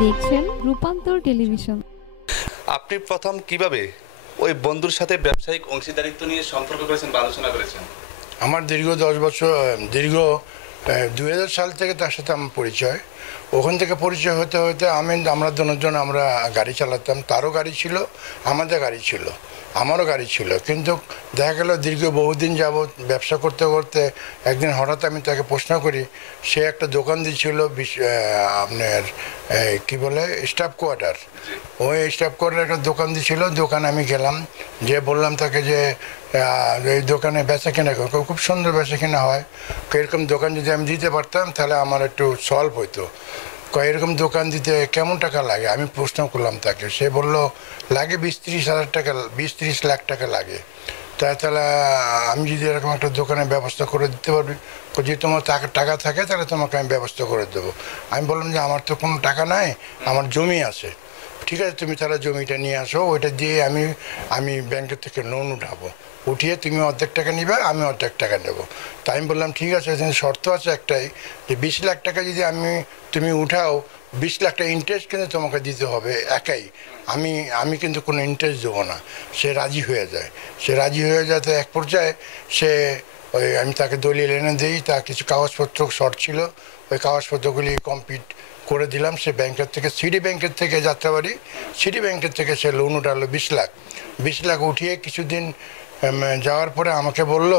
দেখছেন রূপান্তর টেলিভিশন। আপনি প্রথম কিভাবে ওই বন্ধুর সাথে ব্যবসায়িক অংশীদারিত্ব নিয়ে সম্পর্ক করেছেন বা আলোচনা করেছেন? আমার দীর্ঘ 10 বছর, দীর্ঘ 2000 সাল থেকে তার সাথে আমার পরিচয়। ওখান থেকে পরিচয় হতে হতে আমরা দুজন আমরা গাড়ি চালাতাম। তারও গাড়ি ছিল, আমাদের গাড়ি ছিল, আমারও গাড়ি ছিল। কিন্তু দেখা গেল দীর্ঘ বহুদিন যাবৎ ব্যবসা করতে করতে একদিন হঠাৎ আমি তাকে প্রশ্ন করি, সে একটা দোকান দিয়েছিল আপনার কি বলে স্টাফ কোয়ার্টার। ওই স্টাফ কোয়ার্টার একটা দোকান দিয়েছিল। দোকানে আমি গেলাম, যে বললাম তাকে যে এই দোকানে বেচা কেনা খুব সুন্দর বেচা কেনা হয়, এরকম দোকান যদি আমি দিতে পারতাম তাহলে আমার একটু সলভ হইতো। এরকম দোকান দিতে কেমন টাকা লাগে আমি প্রশ্ন করলাম তাকে। সে বলল লাগে 20-30 হাজার টাকা, 20-30 লাখ টাকা লাগে। তাহলে আমি যদি এরকম একটা দোকানের ব্যবস্থা করে দিতে পারবি, যদি তোমার টাকা থাকে তাহলে তোমাকে আমি ব্যবস্থা করে দেবো। আমি বললাম যে আমার তো কোনো টাকা নাই, আমার জমি আছে। ঠিক আছে, তুমি তাহলে জমিটা নিয়ে আসো, ওইটা দিয়ে আমি ব্যাংকের থেকে লোন উঠাবো, উঠিয়ে তুমি অর্ধেক টাকা নিবে, আমি অর্ধেক টাকা নেবো। তাই আমি বললাম ঠিক আছে, শর্ত আছে একটাই, যে 20 লাখ টাকা যদি তুমি উঠাও, 20 লাখ টাকা ইন্টারেস্ট কিন্তু তোমাকে দিতে হবে একাই, আমি কিন্তু কোনো ইন্টারেস্ট দেবো না। সে রাজি হয়ে যায়। তো এক পর্যায়ে আমি তাকে দলিল এনে দিই, তার কিছু কাগজপত্র শর্ট ছিল, ওই কাগজপত্রগুলি কমপ্লিট করে দিলাম। সে ব্যাংকের থেকে, সিটি ব্যাংকের থেকে, যাত্রাবাড়ি সিটি ব্যাংকের থেকে সে লোন উঠালো 20 লাখ উঠিয়ে কিছুদিন যাওয়ার পরে আমাকে বলল,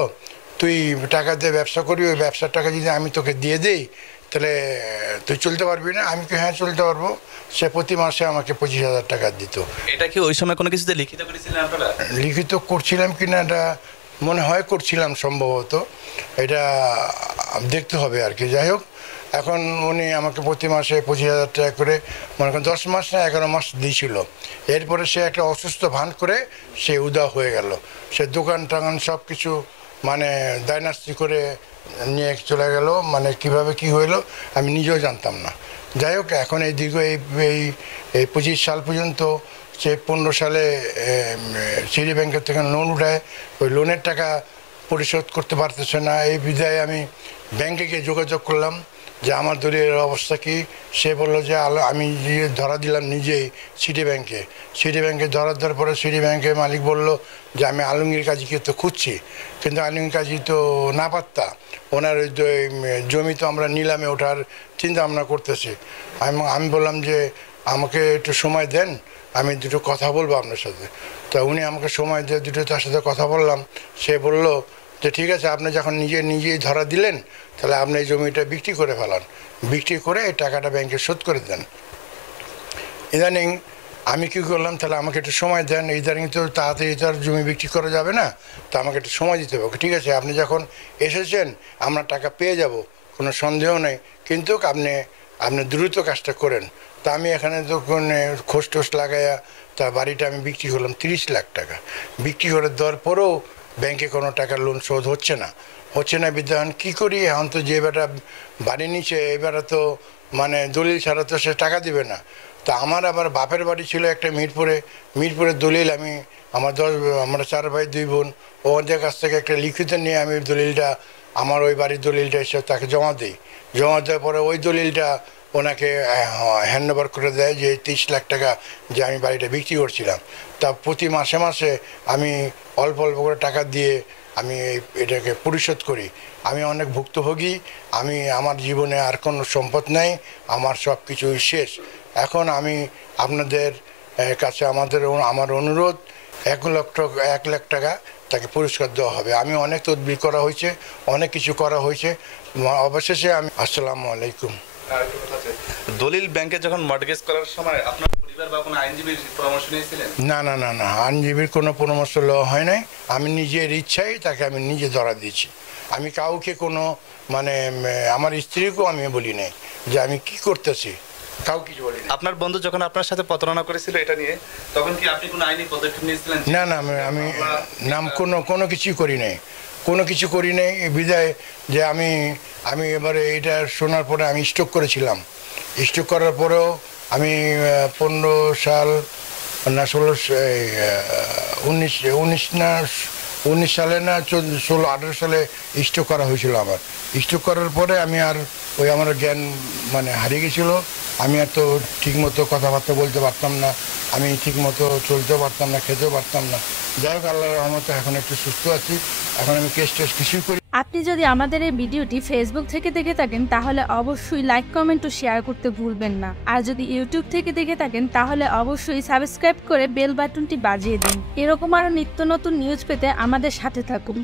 তুই টাকা দিয়ে ব্যবসা করবি, ওই ব্যবসার টাকা যদি আমি তোকে দিয়ে দিই তাহলে তুই চলতে পারবি না? আমি কি হ্যাঁ চলতে পারবো। সে প্রতি মাসে আমাকে 25,000 টাকা দিত। এটা কি ওই সময় কোনো কিছুতে লিখিত করেছিলেন আপনারা? লিখিত করছিলাম কিনা এটা মনে হয় করছিলাম সম্ভবত, এটা দেখতে হবে আর কি। যাই হোক, এখন উনি আমাকে প্রতি মাসে 25,000 টাকা করে মনে করেন 10 মাস না 11 মাস দিয়েছিল। এরপরে সে একটা অসুস্থ ভান করে সে উদা হয়ে গেল। সে দোকান টোকান সব কিছু মানে দায়নাস্তি করে নিয়ে চলে গেল। মানে কিভাবে কি হইলো আমি নিজেও জানতাম না। যাই হোক, এখন এই দীর্ঘ এই 25 সাল পর্যন্ত সে 15 সালে সিটি ব্যাংকের থেকে লোন উঠায়, ওই লোনের টাকা পরিশোধ করতে পারতেছে না। এই বিধায় আমি ব্যাংকে গিয়ে যোগাযোগ করলাম যে আমার দলিলের অবস্থা কি। সে বললো যে আমি ধরা দিলাম নিজেই সিটি ব্যাংকে দেওয়ার পরে সিটি ব্যাংকের মালিক বলল যে আমি আলমগীর কাজীকে তো খুঁজছি, কিন্তু আলমগীর কাজী তো না পাত্তা, ওনার ওই জমি তো আমরা নিলামে ওঠার চিন্তা ভাবনা করতেছি। আমি বললাম যে আমাকে একটু সময় দেন, আমি দুটো কথা বলবো আপনার সাথে। তা উনি আমাকে সময় দিয়ে দুটো তার সাথে কথা বললাম। সে বলল যে ঠিক আছে, আপনি যখন নিজেই ধরা দিলেন তাহলে আপনি এই জমিটা বিক্রি করে ফেলান, বিক্রি করে এই টাকাটা ব্যাংকে শোধ করে দেন। ইদানিং আমি কী করলাম, তাহলে আমাকে একটু সময় দেন, ইদানিং তো তাড়াতাড়ি তো আর জমি বিক্রি করা যাবে না, তা আমাকে একটু সময় দিতে হবে। ঠিক আছে, আপনি যখন এসেছেন আমরা টাকা পেয়ে যাব, কোনো সন্দেহ নেই, কিন্তু আপনি দ্রুত কাজটা করেন। তা আমি এখানে তো খোঁজ টোস লাগাইয়া তার বাড়িটা আমি বিক্রি করলাম 30 লাখ টাকা। বিক্রি করে দেওয়ার পরেও ব্যাংকে কোনো টাকার লোন শোধ হচ্ছে না বিদ্যমান কী করি। এখন তো যে বেটা বাড়ি নিচ্ছে এবারে তো মানে দলিল ছাড়া তো সে টাকা দেবে না। তা আমার আবার বাপের বাড়ি ছিল একটা মিরপুরের দলিল আমরা 4 ভাই 2 বোন, ওদের কাছ থেকে একটা লিখিত নিয়ে আমি দলিলটা, আমার ওই বাড়ির দলিলটা এসে তাকে জমা দেওয়ার পরে ওই দলিলটা ওনাকে হ্যান্ডওভার করে দেয় যে 30 লাখ টাকা যে আমি বাড়িটা বিক্রি করছিলাম। তা প্রতি মাসে আমি অল্প করে টাকা দিয়ে আমি এটাকে পরিশোধ করি। আমি অনেক ভুক্তভোগী, আমার জীবনে আর কোনো সম্পদ নেই, আমার সব কিছুই শেষ। এখন আমি আপনাদের কাছে আমার অনুরোধ, 1 লাখ টাকা তাকে পুরস্কার দেওয়া হবে। আমি অনেক তদবির করা হয়েছে, অনেক কিছু করা হয়েছে, অবশেষে আমি আসসালামু আলাইকুম। দলিল ব্যাংকে যখন মর্টগেজ করার সময় আপনার পরিবার বা কোনো আইনজীবীর পরামর্শ নিয়েছিলেন? না, আইনজীবীর কোনো পরামর্শ লওয়া হয় নাই। আমি নিজের ইচ্ছাই তাকে আমি নিজে ধরা দিয়েছি। আমি কাউকে কোনো মানে আমার স্ত্রীকেও আমি বলি নাই যে আমি কি করতেছি, কাউ কিছু বলি না। আপনার বন্ধু যখন আপনার সাথে প্রতারণা করেছিল এটা নিয়ে, তখন কি আপনি কোনো আইনি পদক্ষেপ নিয়েছিলেন? না, আমি কোনো কিছু করি নাই বিদায় যে আমি এবারে এটা শোনার পরে আমি স্ট্রোক করেছিলাম। স্ট্রোক করার পরেও আমি 15 সাল না 19 না 19 সালে না 16-18 সালে স্ট্রোক করা হয়েছিল আমার। স্ট্রোক করার পরে আমি আর ওই আমার জ্ঞান মানে হারিয়ে গেছিল। আমি আর তো ঠিকমতো কথাবার্তা বলতে পারতাম না, আমি ঠিকমতো চলতেও পারতাম না, খেতেও পারতাম না। যাই হোক, আল্লাহর রহমতে এখন একটু সুস্থ আছি। এখন আমি কেস টেস্ট কিছুই করি। আপনি যদি আমাদের এই ভিডিওটি ফেসবুক থেকে দেখে থাকেন তাহলে অবশ্যই লাইক, কমেন্ট ও শেয়ার করতে ভুলবেন না। আর যদি ইউটিউব থেকে দেখে থাকেন তাহলে অবশ্যই সাবস্ক্রাইব করে বেল বাটনটি বাজিয়ে দিন। এরকম আরো নিত্য নতুন নিউজ পেতে আমাদের সাথে থাকুন।